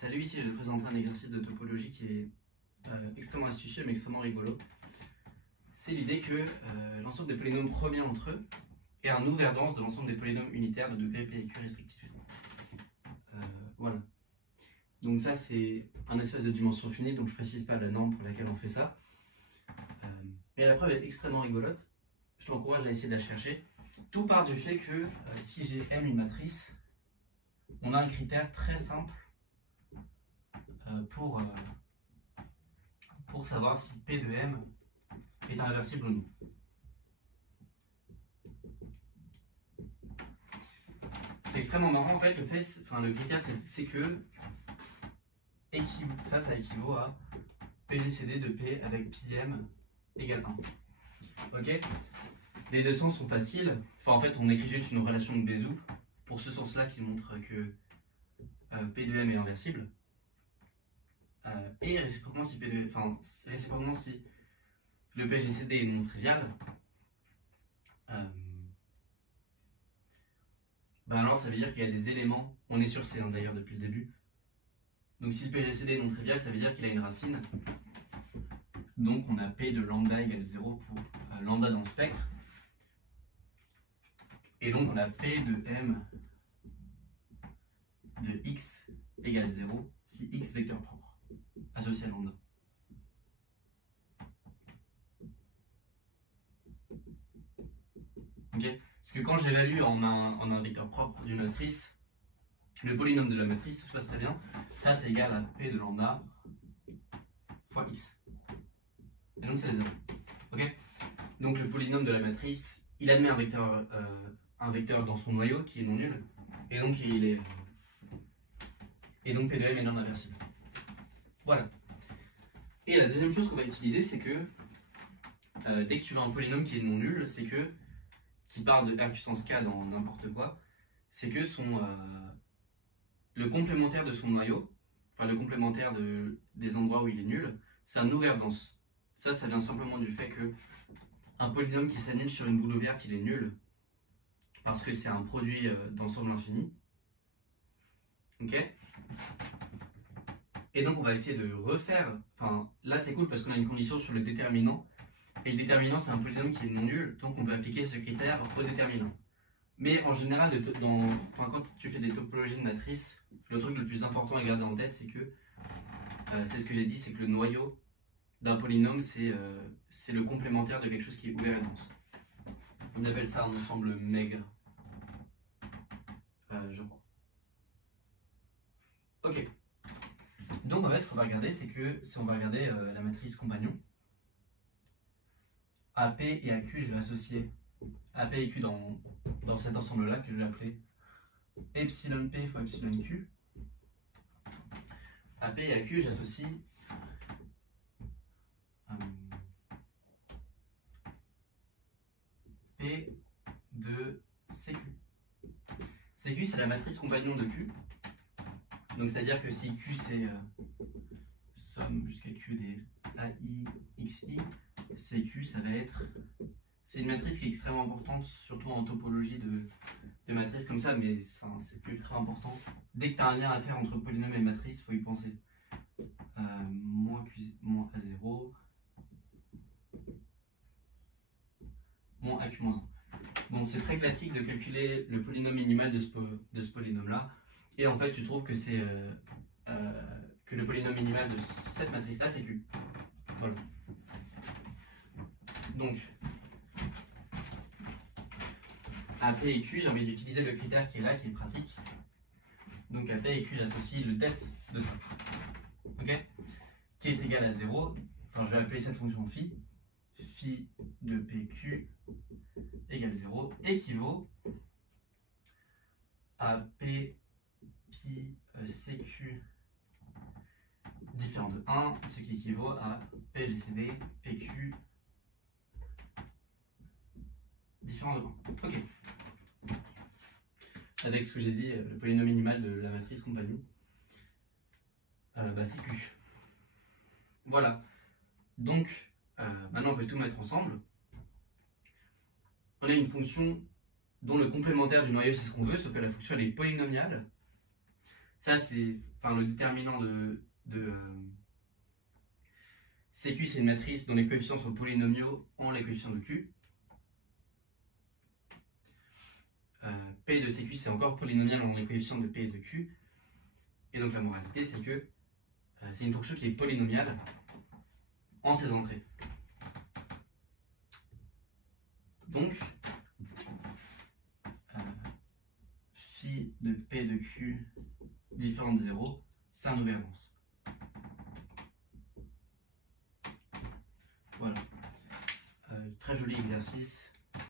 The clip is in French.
Salut, ici je vais te présenter un exercice de topologie qui est extrêmement astucieux mais extrêmement rigolo. C'est l'idée que l'ensemble des polynômes premiers entre eux est un ouvert dense de l'ensemble des polynômes unitaires de degré P et Q respectifs. Voilà. Donc ça c'est un espace de dimension finie, donc je ne précise pas la norme pour laquelle on fait ça. Mais la preuve est extrêmement rigolote. Je t'encourage à essayer de la chercher. Tout part du fait que si j'ai M une matrice, on a un critère très simple pour savoir si P de M est inversible ou non. C'est extrêmement marrant en fait, le critère c'est que ça équivaut à PGCD de P avec PM égale 1. Ok. Les deux sens sont faciles. Enfin, en fait, on écrit juste une relation de Bézout pour ce sens-là qui montre que P de M est inversible. Et réciproquement si si le PGCD est non trivial, alors ça veut dire qu'il y a des éléments. On est sur C d'ailleurs depuis le début. Donc si le PGCD est non trivial, ça veut dire qu'il a une racine. Donc on a P de lambda égale 0 pour lambda dans le spectre. Et donc on a P de M de X égale 0 si X vecteur propre associé à lambda. Okay. Parce que quand j'évalue en un vecteur propre d'une matrice, le polynôme de la matrice, tout se passe très bien. Ça c'est égal à P de lambda fois X. Et donc c'est 0. Okay. Donc le polynôme de la matrice, il admet un vecteur dans son noyau qui est non nul. Et donc P de M est non inversible. Voilà. Et la deuxième chose qu'on va utiliser, c'est que dès que tu veux un polynôme qui est non nul, c'est que, qui part de R puissance K dans n'importe quoi, c'est que le complémentaire de son noyau, enfin le complémentaire des endroits où il est nul, c'est un ouvert dense. Ça vient simplement du fait que un polynôme qui s'annule sur une boule ouverte, il est nul, parce que c'est un produit d'ensemble infini. Ok. Et donc on va essayer de refaire, là c'est cool parce qu'on a une condition sur le déterminant, et le déterminant c'est un polynôme qui est non nul, donc on peut appliquer ce critère au déterminant. Mais en général, quand tu fais des topologies de matrices, le truc le plus important à garder en tête, c'est que, c'est ce que j'ai dit, c'est que le noyau d'un polynôme, c'est le complémentaire de quelque chose qui est ouvert et dense. On appelle ça un ensemble maigre, je crois. Ok. Donc en fait, ce qu'on va regarder, c'est que si on va regarder la matrice compagnon, à P et à Q, je vais associer à P et Q dans cet ensemble-là que je vais appeler epsilon P fois epsilon Q. À P et à Q, j'associe P de CQ. CQ, c'est la matrice compagnon de Q. Donc c'est-à-dire que si Q c'est somme jusqu'à Q des AI, XI, CQ ça va être... C'est une matrice qui est extrêmement importante, surtout en topologie de matrices comme ça, mais c'est plus ultra important. Dès que tu as un lien à faire entre polynôme et matrice, il faut y penser. Moins A0, moins AQ moins 1. Bon, c'est très classique de calculer le polynôme minimal de ce polynôme-là. Et en fait, tu trouves que que le polynôme minimal de cette matrice-là, c'est Q. Voilà. Donc, à P et Q, j'ai envie d'utiliser le critère qui est là, qui est pratique. Donc à P et Q, j'associe le det de ça. Ok, qui est égal à 0. Enfin, je vais appeler cette fonction phi. Phi de PQ égale 0 équivaut à P pi CQ différent de 1, ce qui équivaut à PGCD PQ différent de 1. Ok. Avec ce que j'ai dit, le polynôme minimal de la matrice compagnon, c'est Q. Voilà. Donc, maintenant on peut tout mettre ensemble. On a une fonction dont le complémentaire du noyau c'est ce qu'on veut, sauf que la fonction elle est polynomiale. Ça c'est, le déterminant de CQ, c'est une matrice dont les coefficients sont polynomiaux en les coefficients de Q. P de CQ, c'est encore polynomial en les coefficients de P et de Q. Et donc la moralité, c'est que c'est une fonction qui est polynomiale en ses entrées. Donc, phi de P de Q différent de 0, c'est un ouvert dense. Voilà. Très joli exercice.